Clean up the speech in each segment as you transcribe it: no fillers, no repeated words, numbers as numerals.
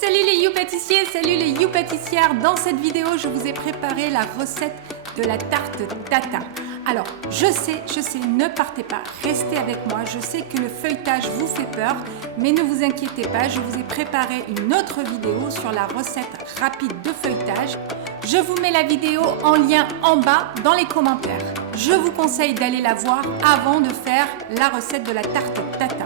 Salut les You pâtissiers, salut les You pâtissières. Dans cette vidéo, je vous ai préparé la recette de la tarte tatin. Alors, je sais, ne partez pas, restez avec moi. Je sais que le feuilletage vous fait peur, mais ne vous inquiétez pas, je vous ai préparé une autre vidéo sur la recette rapide de feuilletage. Je vous mets la vidéo en lien en bas dans les commentaires. Je vous conseille d'aller la voir avant de faire la recette de la tarte tatin.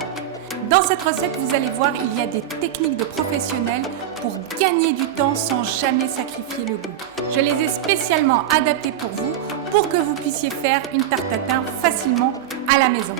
Dans cette recette, vous allez voir, il y a des techniques de professionnels pour gagner du temps sans jamais sacrifier le goût. Je les ai spécialement adaptées pour vous, pour que vous puissiez faire une tarte tatin facilement à la maison.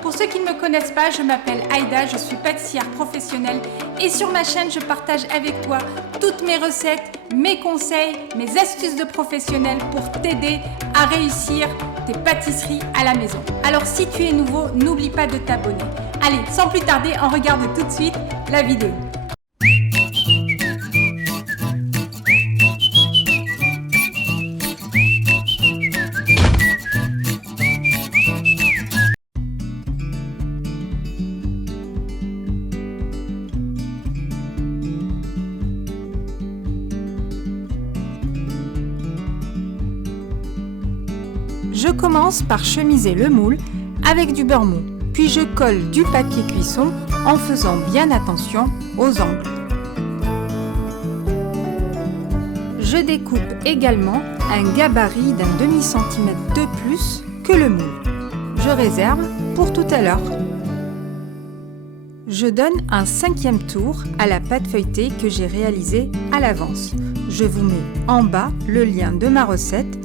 Pour ceux qui ne me connaissent pas, je m'appelle Aïda, je suis pâtissière professionnelle et sur ma chaîne, je partage avec toi toutes mes recettes, mes conseils, mes astuces de professionnels pour t'aider à réussir tes pâtisseries à la maison. Alors si tu es nouveau, n'oublie pas de t'abonner. Allez, sans plus tarder, on regarde tout de suite la vidéo. Je commence par chemiser le moule avec du beurre mou, puis je colle du papier cuisson en faisant bien attention aux angles. Je découpe également un gabarit d'un demi-centimètre de plus que le moule. Je réserve pour tout à l'heure. Je donne un 5e tour à la pâte feuilletée que j'ai réalisée à l'avance. Je vous mets en bas le lien de ma recette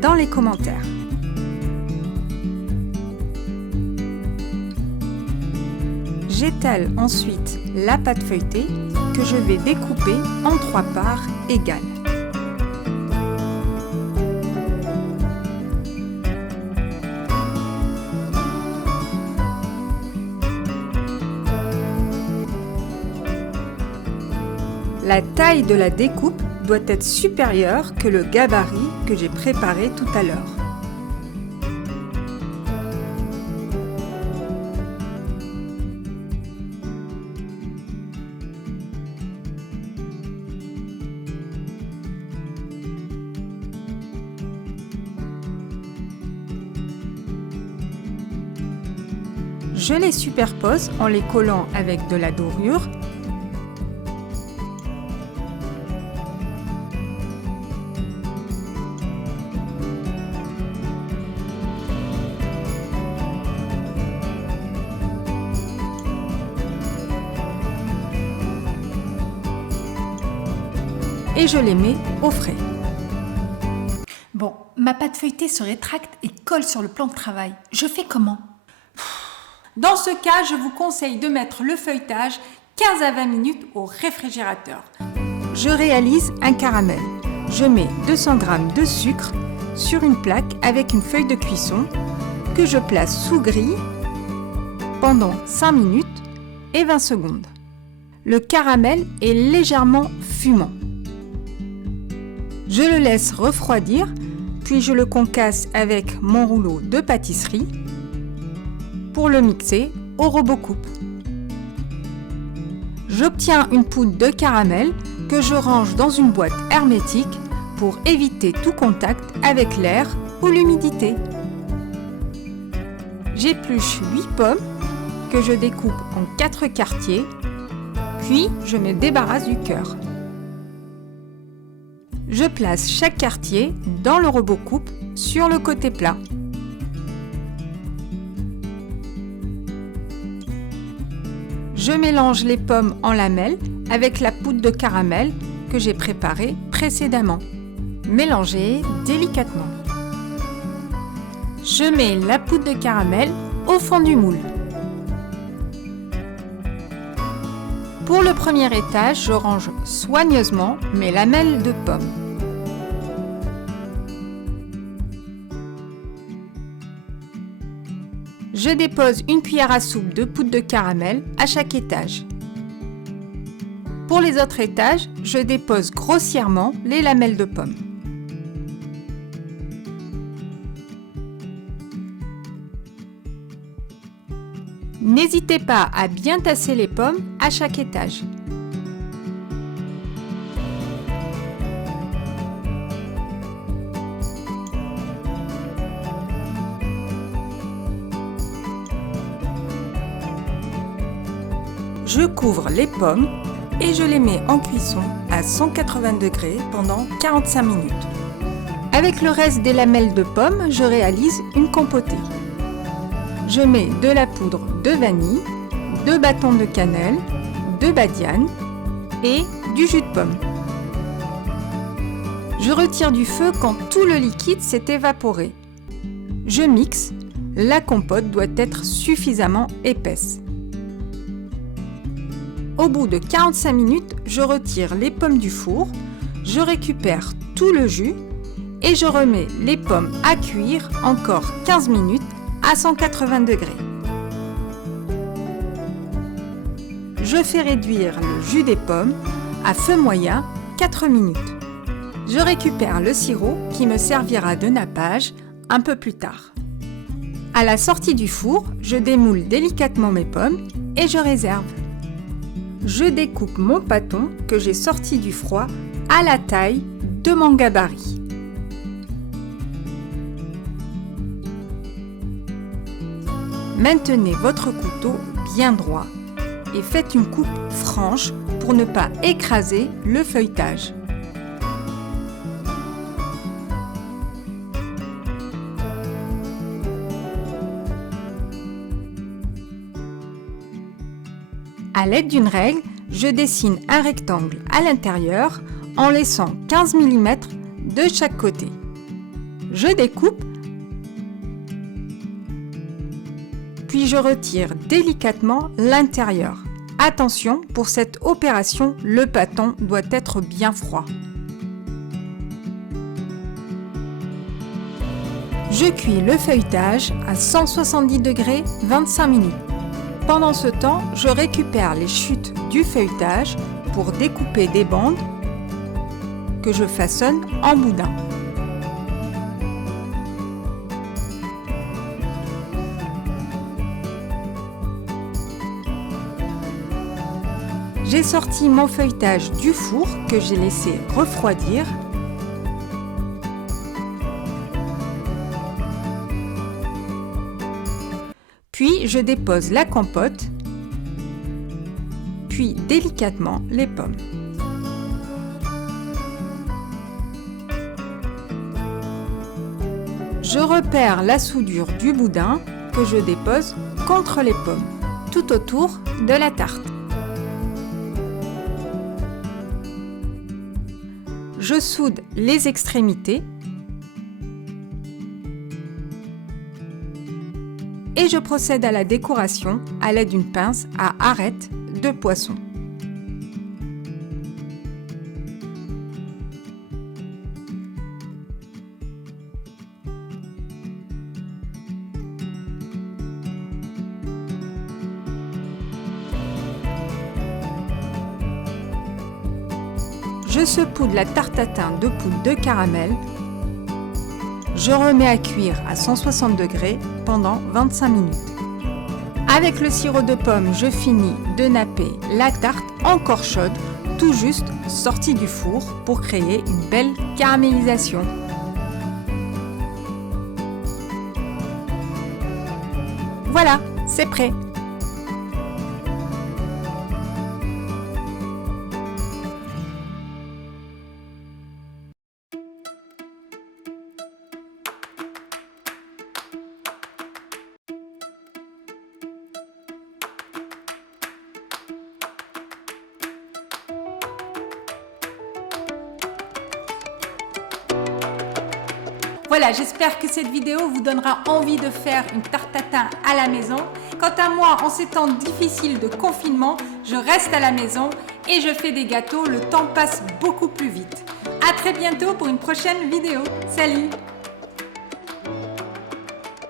dans les commentaires. J'étale ensuite la pâte feuilletée que je vais découper en 3 parts égales. La taille de la découpe doit être supérieure que le gabarit que j'ai préparé tout à l'heure. Je les superpose en les collant avec de la dorure. Et je les mets au frais. Bon, ma pâte feuilletée se rétracte et colle sur le plan de travail. Je fais comment ? Dans ce cas, je vous conseille de mettre le feuilletage 15 à 20 minutes au réfrigérateur. Je réalise un caramel. Je mets 200 g de sucre sur une plaque avec une feuille de cuisson que je place sous grille pendant 5 minutes et 20 secondes. Le caramel est légèrement fumant. Je le laisse refroidir, puis je le concasse avec mon rouleau de pâtisserie pour le mixer au robot coupe. J'obtiens une poudre de caramel que je range dans une boîte hermétique pour éviter tout contact avec l'air ou l'humidité. J'épluche 8 pommes que je découpe en 4 quartiers, puis je me débarrasse du cœur. Je place chaque quartier dans le robot coupe sur le côté plat. Je mélange les pommes en lamelles avec la poudre de caramel que j'ai préparée précédemment. Mélangez délicatement. Je mets la poudre de caramel au fond du moule. Pour le premier étage, je range soigneusement mes lamelles de pommes. Je dépose une cuillère à soupe de poudre de caramel à chaque étage. Pour les autres étages, je dépose grossièrement les lamelles de pommes. N'hésitez pas à bien tasser les pommes à chaque étage. Je couvre les pommes et je les mets en cuisson à 180 degrés pendant 45 minutes. Avec le reste des lamelles de pommes, je réalise une compotée. Je mets de la poudre de vanille, 2 bâtons de cannelle, de badiane et du jus de pomme. Je retire du feu quand tout le liquide s'est évaporé. Je mixe, la compote doit être suffisamment épaisse. Au bout de 45 minutes, je retire les pommes du four, je récupère tout le jus et je remets les pommes à cuire encore 15 minutes à 180 degrés. Je fais réduire le jus des pommes à feu moyen 4 minutes. Je récupère le sirop qui me servira de nappage un peu plus tard. À la sortie du four, je démoule délicatement mes pommes et je réserve. Je découpe mon pâton que j'ai sorti du froid à la taille de mon gabarit. Maintenez votre couteau bien droit et faites une coupe franche pour ne pas écraser le feuilletage. À l'aide d'une règle, je dessine un rectangle à l'intérieur en laissant 15 mm de chaque côté. Je découpe, puis je retire délicatement l'intérieur. Attention, pour cette opération, le pâton doit être bien froid. Je cuis le feuilletage à 170 degrés 25 minutes. Pendant ce temps, je récupère les chutes du feuilletage pour découper des bandes que je façonne en boudin. J'ai sorti mon feuilletage du four que j'ai laissé refroidir. Puis je dépose la compote, puis délicatement les pommes. Je repère la soudure du boudin que je dépose contre les pommes, tout autour de la tarte. Je soude les extrémités et je procède à la décoration à l'aide d'une pince à arête de poisson. Je saupoudre la tarte tatin de poudre de caramel. Je remets à cuire à 160 degrés pendant 25 minutes. Avec le sirop de pomme, je finis de napper la tarte encore chaude, tout juste sortie du four pour créer une belle caramélisation. Voilà, c'est prêt! Voilà, j'espère que cette vidéo vous donnera envie de faire une tarte tatin à la maison. Quant à moi, en ces temps difficiles de confinement, je reste à la maison et je fais des gâteaux. Le temps passe beaucoup plus vite. À très bientôt pour une prochaine vidéo. Salut!